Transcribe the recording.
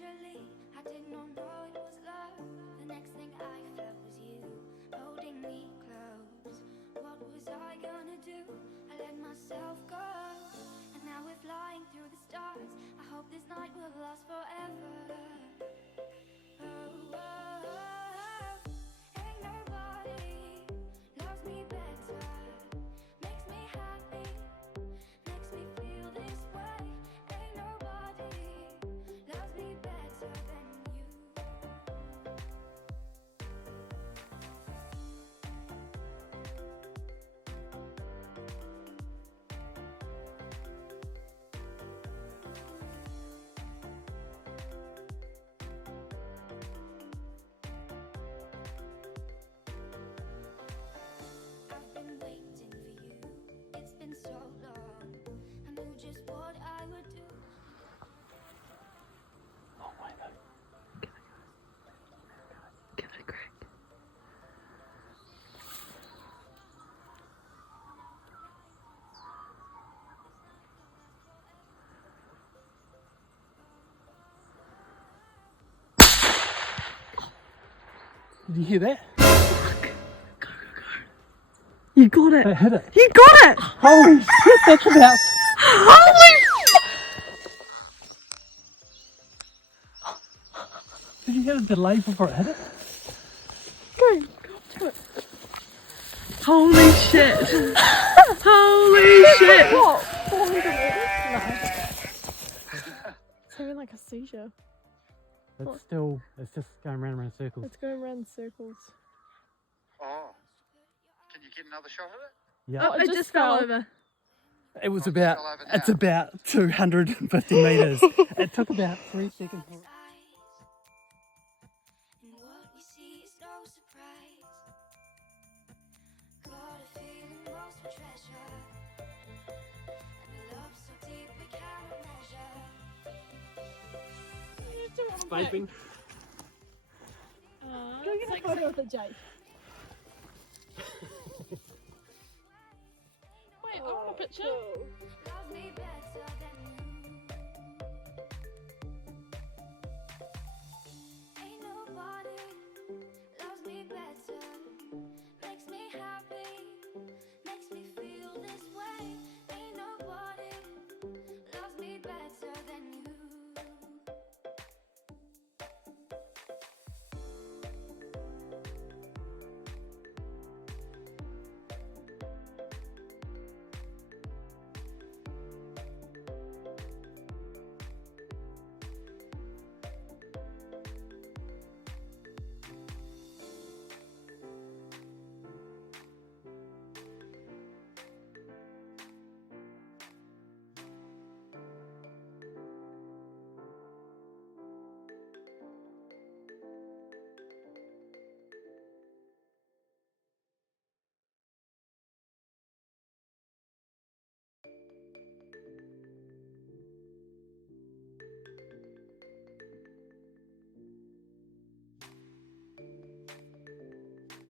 naturally. I did not know it was love. The next thing I felt was you holding me close. What was I gonna do? I let myself go, and now we're flying through the stars. I hope this night will last forever. Oh, oh, oh. Ain't nobody loves me better, makes me happy, makes me feel this way. Ain't nobody loves me better than you. I've been waiting for you, it's been so long. I knew just what I would do. Long way though. Give it a crack. Did you hear that? You got it. That hit it. You got it. Holy shit, that's about... Holy. Did you get a delay before it hit it? Go up to it. Holy shit. Holy shit. What? 400 meters? No. It's having like a seizure. It's still, it's just going round and round in circles. It's going around in circles. Oh, can you get another shot at it? Yeah. Oh, it just fell over. It was Oh, about, it's still over it's now. about 250 metres. It took about 3 seconds. And what we see is no surprise. Got a feeling lost for treasure, and a love so deep we cannot measure. Vaping. Go get a photo of the Jake. Wait, I want a picture. Love me better